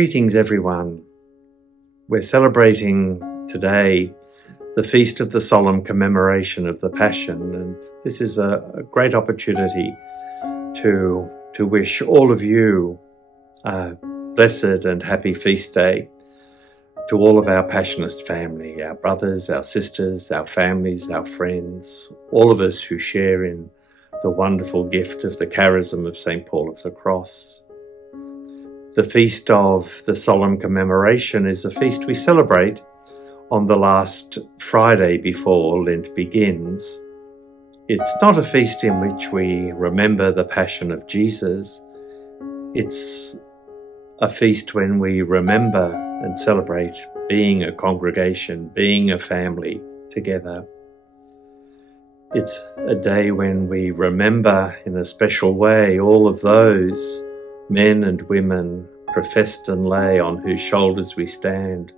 Greetings, everyone. We're celebrating today the feast of the Solemn Commemoration of the Passion, and this is a great opportunity to wish all of you a blessed and happy feast day, to all of our Passionist family, our brothers, our sisters, our families, our friends, all of us who share in the wonderful gift of the charism of St. Paul of the Cross. The feast of the Solemn Commemoration is a feast we celebrate on the last Friday before Lent begins. It's not a feast in which we remember the Passion of Jesus. It's a feast when we remember and celebrate being a congregation, being a family together. It's a day when we remember in a special way all of those men and women, professed and lay, on whose shoulders we stand,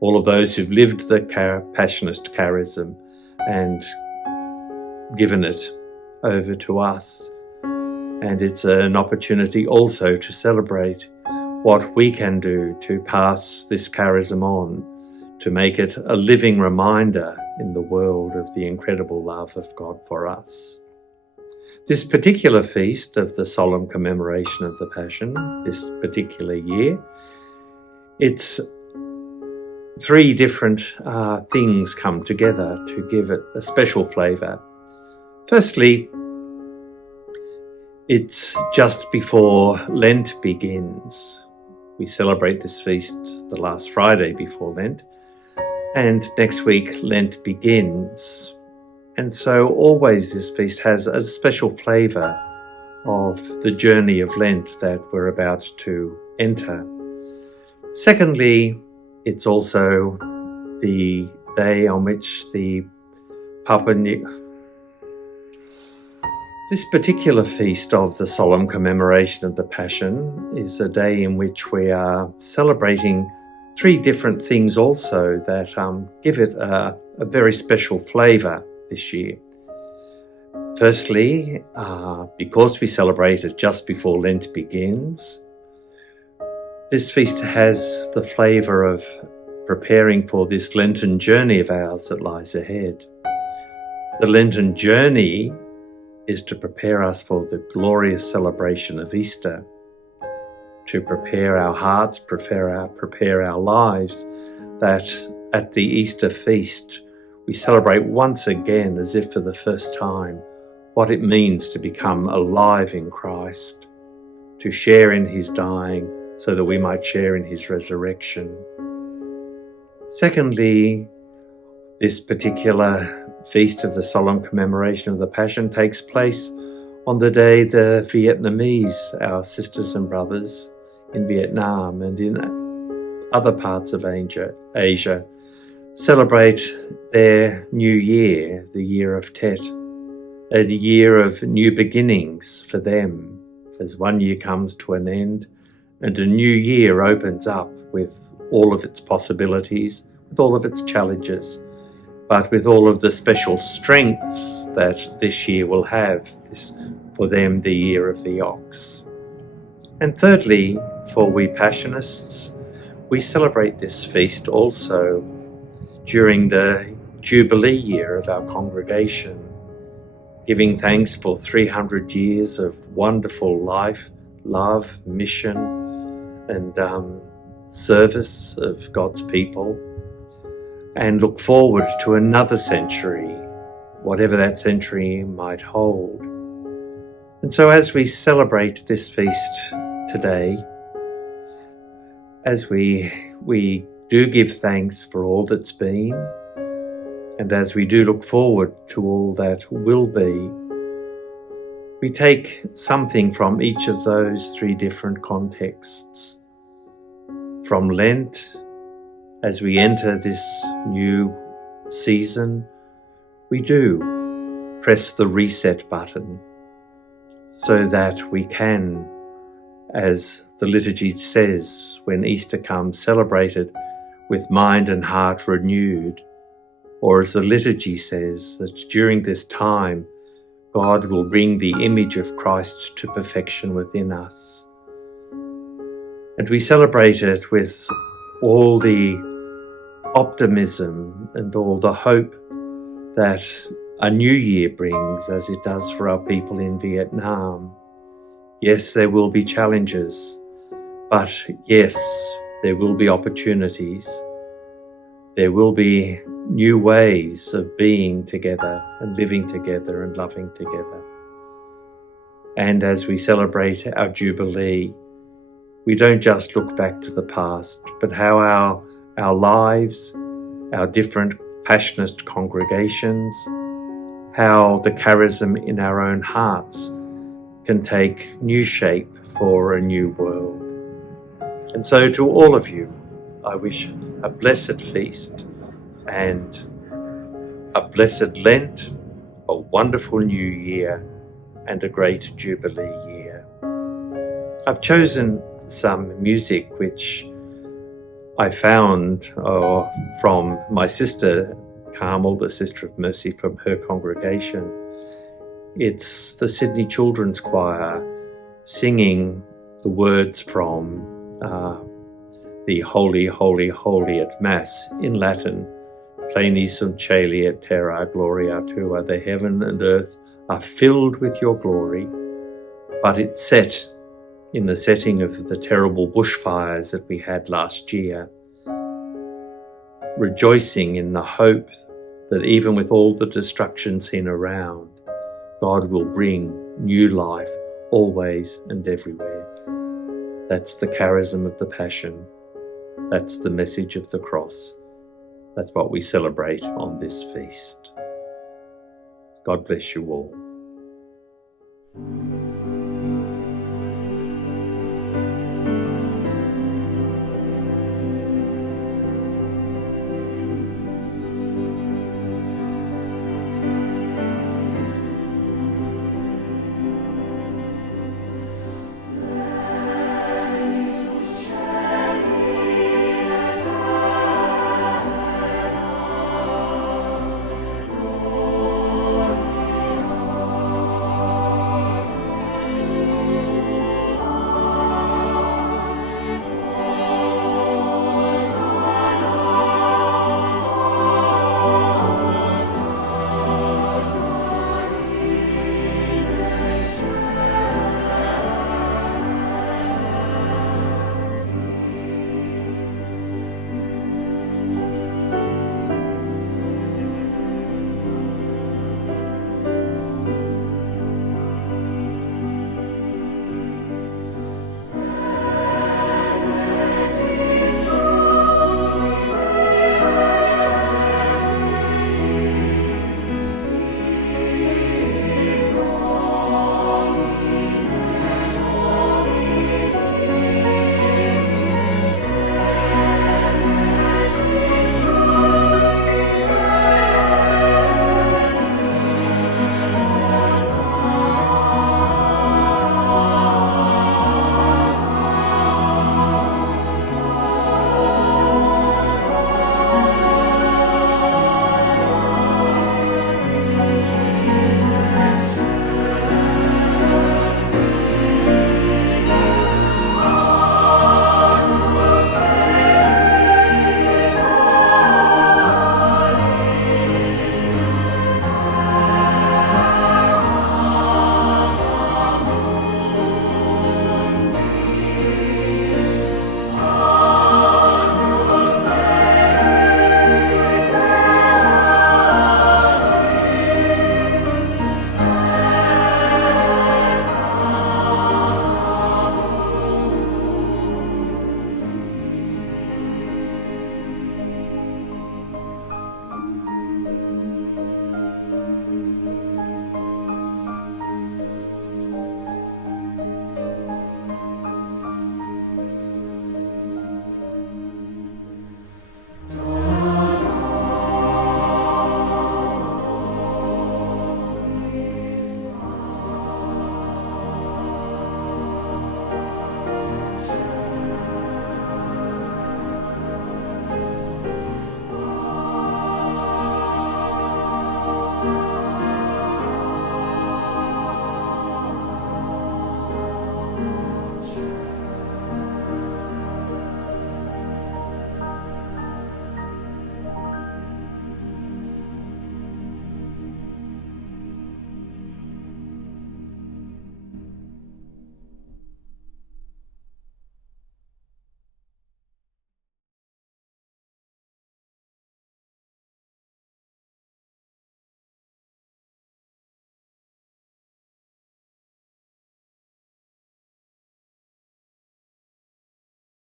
all of those who've lived the Passionist charism and given it over to us. And it's an opportunity also to celebrate what we can do to pass this charism on, to make it a living reminder in the world of the incredible love of God for us. This particular feast of the Solemn Commemoration of the Passion, this particular year, it's three different things come together to give it a special flavour. Firstly, it's just before Lent begins. We celebrate this feast the last Friday before Lent, and next week Lent begins. And so always this feast has a special flavour of the journey of Lent that we're about to enter. Secondly, it's also the day on which this particular feast of the Solemn Commemoration of the Passion is a day in which we are celebrating three different things also that give it a very special flavour this year. Firstly, because we celebrate it just before Lent begins, this feast has the flavour of preparing for this Lenten journey of ours that lies ahead. The Lenten journey is to prepare us for the glorious celebration of Easter, to prepare our hearts, prepare our lives, that at the Easter feast we celebrate once again, as if for the first time, what it means to become alive in Christ, to share in his dying so that we might share in his resurrection. Secondly, this particular feast of the Solemn Commemoration of the Passion takes place on the day the Vietnamese, our sisters and brothers in Vietnam and in other parts of Asia, celebrate their new year, the year of Tet, a year of new beginnings for them, as one year comes to an end and a new year opens up with all of its possibilities, with all of its challenges, but with all of the special strengths that this year will have, this for them the year of the ox. And thirdly, for we Passionists, we celebrate this feast also during the Jubilee year of our congregation, giving thanks for 300 years of wonderful life, love, mission, and service of God's people, and look forward to another century, whatever that century might hold. And so as we celebrate this feast today, as we do give thanks for all that's been, and as we do look forward to all that will be, we take something from each of those three different contexts. From Lent, as we enter this new season, we do press the reset button so that we can, as the liturgy says, when Easter comes, celebrate it with mind and heart renewed, or as the liturgy says, that during this time God will bring the image of Christ to perfection within us. And we celebrate it with all the optimism and all the hope that a new year brings, as it does for our people in Vietnam. Yes, there will be challenges, but yes, there will be opportunities. There will be new ways of being together and living together and loving together. And as we celebrate our Jubilee, we don't just look back to the past, but how our lives, our different Passionist congregations, how the charism in our own hearts can take new shape for a new world. And so to all of you, I wish a blessed feast and a blessed Lent, a wonderful new year, and a great Jubilee year. I've chosen some music which I found from my sister Carmel, the Sister of Mercy, from her congregation. It's the Sydney Children's Choir singing the words from the Holy, Holy, Holy at Mass in Latin. Pleni sunt caeli et terra gloria tua, the heaven and earth are filled with your glory. But it's set in the setting of the terrible bushfires that we had last year, rejoicing in the hope that even with all the destruction seen around, God will bring new life always and everywhere. That's the charism of the Passion. That's the message of the cross. That's what we celebrate on this feast. God bless you all.